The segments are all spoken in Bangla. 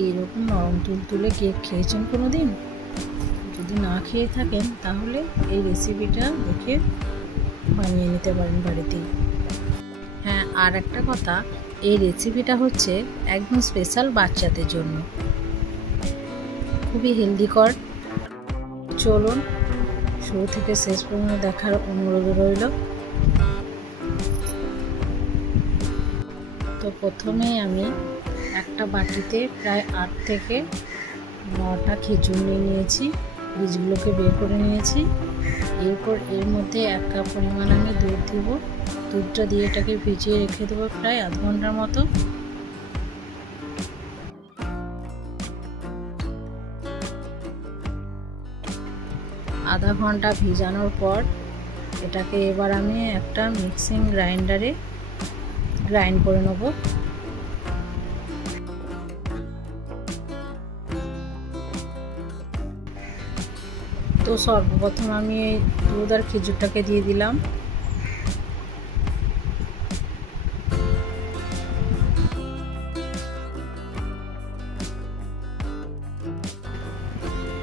এইরকম নরম তুলতুলে কেক খেয়েছেন কোনোদিন? যদি না খেয়ে থাকেন তাহলে এই রেসিপিটা দেখে বানিয়ে নিতে পারেন বাড়িতেই। হ্যাঁ, আর একটা কথা, এই রেসিপিটা হচ্ছে একদম স্পেশাল বাচ্চাদের জন্য, খুবই হেলদিকর। চলুন শুরু থেকে শেষ পর্যন্ত দেখার অনুরোধ রইল। তো প্রথমেই আমি একটা বাটিতে প্রায় 8 থেকে 9টা খেজুর নিয়ে নিয়েছি, বীজগুলোকে বের করে নিয়েছি। এরপর এর মধ্যে 1 কাপ পরিমাণ আমি দুধ দিব। দুধটা দিয়ে এটাকে ভিজিয়ে রেখে দেবো প্রায় আধ ঘন্টার মতো। আধা ঘন্টা ভিজানোর পর এটাকে এবার আমি একটা মিক্সিং গ্রাইন্ডারে গ্রাইন্ড করে নেব। তো সর্বপ্রথম আমি এই দুধ আর খেজুরটাকে দিয়ে দিলাম।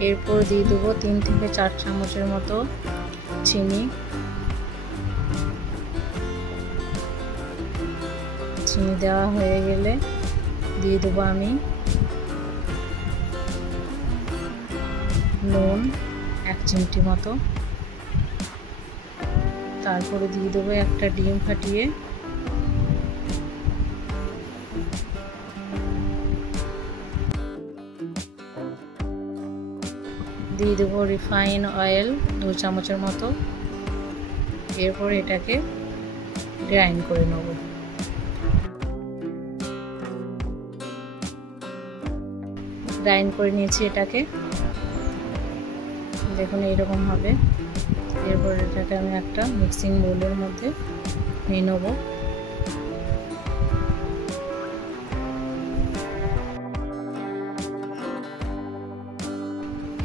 এরপর দিয়ে দেবো 3 থেকে 4 চামচের মতো চিনি। চিনি দেওয়া হয়ে গেলে দিয়ে দেবো আমি নুন 1 চিমটি মতো। তারপরে দিয়ে দেবো একটা ডিম ফাটিয়ে। দিয়ে দেবো রিফাইন অয়েল 2 চামচের মতো। এরপর এটাকে গ্রাইন্ড করে নেব। গ্রাইন্ড করে নিয়েছি এটাকে, দেখুন এইরকম হবে। এরপর এটাকে আমি একটা মিক্সিং বোলের মধ্যে নিয়ে নেব।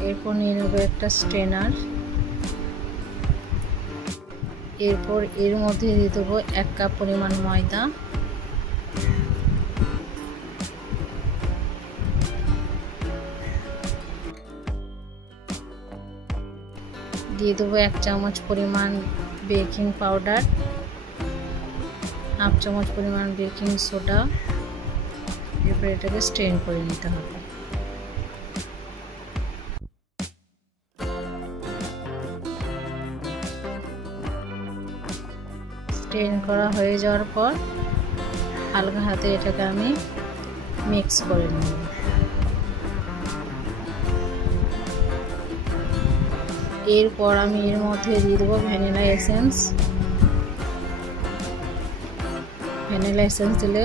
এরপর নিয়ে নেব একটা স্ট্রেনার। এরপর এর মধ্যে দিয়ে দেবো 1 কাপ পরিমাণ ময়দা। দিয়ে দেবো 1 চামচ পরিমাণ বেকিং পাউডার, হাফ চামচ পরিমাণ বেকিং সোডা। এরপর এটাকে স্ট্রেন করে নিতে হবে। স্ট্রেন করা হয়ে যাওয়ার পর হালকা হাতে এটাকে আমি মিক্স করে নেব। এরপর আমি এর মধ্যে দিয়ে দেবো ভ্যানিলা এসেন্স। ভ্যানিলা এসেন্স দিলে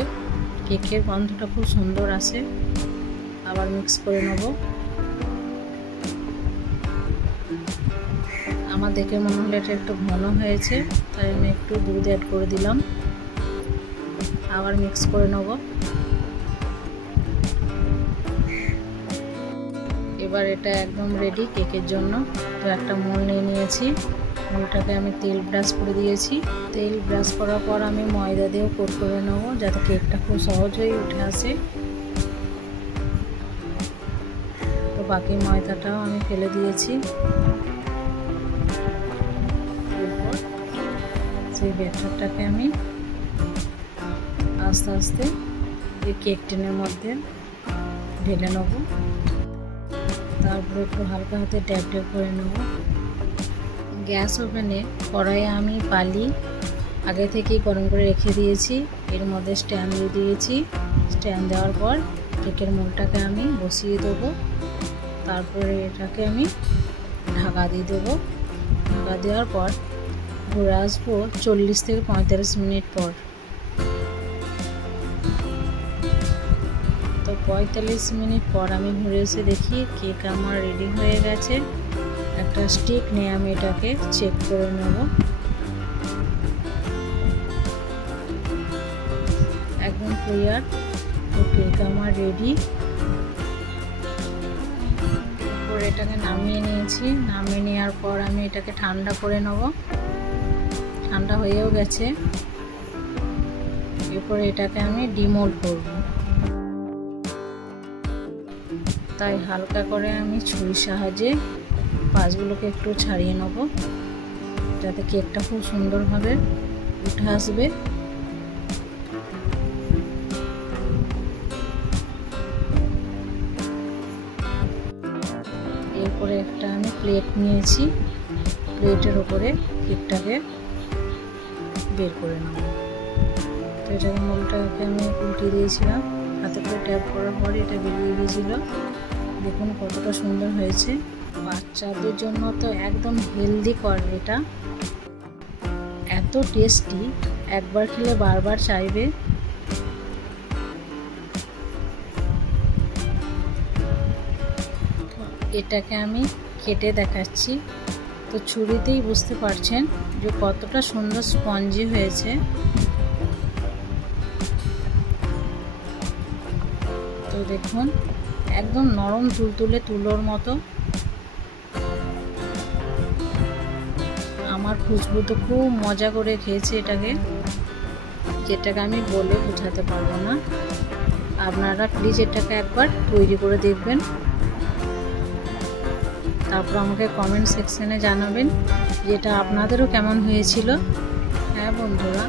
কেকের গন্ধটা খুব সুন্দর আসে। আবার মিক্স করে নেব। আমার দেখে মনে হলো এটা একটু ঘন হয়েছে, তাই আমি একটু দুধ অ্যাড করে দিলাম। আবার মিক্স করে নেব। এবার এটা একদম রেডি কেকের জন্য। তো একটা মোল নিয়ে নিয়েছি, মোলটাকে আমি তেল ব্রাশ করে দিয়েছি। তেল ব্রাশ করার পর আমি ময়দা দিয়েও কোট করে নেব, যাতে কেকটা খুব সহজ হয়ে উঠে আসে। তো বাকি ময়দাটাও আমি ফেলে দিয়েছি। এরপর সেই ব্যাটারটাকে আমি আস্তে আস্তে এই কেক টিনের মধ্যে ঢেলে নেব। তারপর একটু হালকা হাতে ট্যাপ ট্যাপ করে নেব। গ্যাস ওভেনে কড়াইয়ে আমি বালি আগে থেকেই গরম করে রেখে দিয়েছি। এর মধ্যে স্ট্যান্ড দিয়ে দিয়েছি। স্ট্যান্ড দেওয়ার পর কেকের মোলটাকে আমি বসিয়ে দেবো। তারপরে এটাকে আমি ঢাকা দিয়ে দেবো। ঢাকা দেওয়ার পর ঘুরে আসবো 40 থেকে 45 মিনিট পর। তো 45 মিনিট পর আমি ঘুরে এসে দেখি কেক আমার রেডি হয়ে গেছে। একটা স্টিক নিয়ে আমি এটাকে চেক করে নেব। একদম ক্লিয়ার। তো কেক আমার রেডি। এরপর এটাকে নামিয়ে নিয়েছি। নামিয়ে নেওয়ার পর আমি এটাকে ঠান্ডা করে নেব। ঠান্ডা হয়েও গেছে। এরপর এটাকে আমি ডিমোল্ড করব। তাই হালকা করে আমি ছুরির সাহায্যে পাশগুলোকে একটু ছাড়িয়ে নেব, যাতে কেকটা খুব সুন্দরভাবে উঠে আসবে। এরপরে একটা আমি প্লেট নিয়েছি, প্লেটের উপরে কেকটাকে বের করে নেব। তো এটাকে মোলটাকে আমি উল্টে দিয়েছিলাম, হাতে করে ট্যাপ করার পরে এটা বেরিয়ে গিয়েছিল। দেখুন কতটা সুন্দর হয়েছে। বাচ্চাদের জন্য তো একদম হেলদি কর, এটা এত টেস্টি, একবার খেলে বারবার চাইবে। এটাকে আমি কেটে দেখাচ্ছি, তো ছুরিতেই বুঝতে পারছেন যে কতটা সুন্দর স্পঞ্জি হয়েছে। তো দেখুন একদম নরম তুলতুলে তুলোর মতো। আমার খুশবু তো খুব মজা করে খেয়েছে এটাকে, যেটাকে আমি বলে বোঝাতে পারবো না। আপনারা প্লিজ এটাকে একবার তৈরি করে দেখবেন, তারপর আমাকে কমেন্ট সেকশনে জানাবেন যেটা আপনাদেরও কেমন হয়েছিল। হ্যাঁ বন্ধুরা,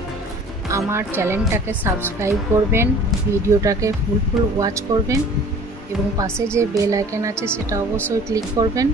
আমার চ্যানেলটাকে সাবস্ক্রাইব করবেন, ভিডিওটাকে ফুল ওয়াচ করবেন এবং পাশে যে বেল আইকন আছে সেটা অবশ্যই ক্লিক করবেন।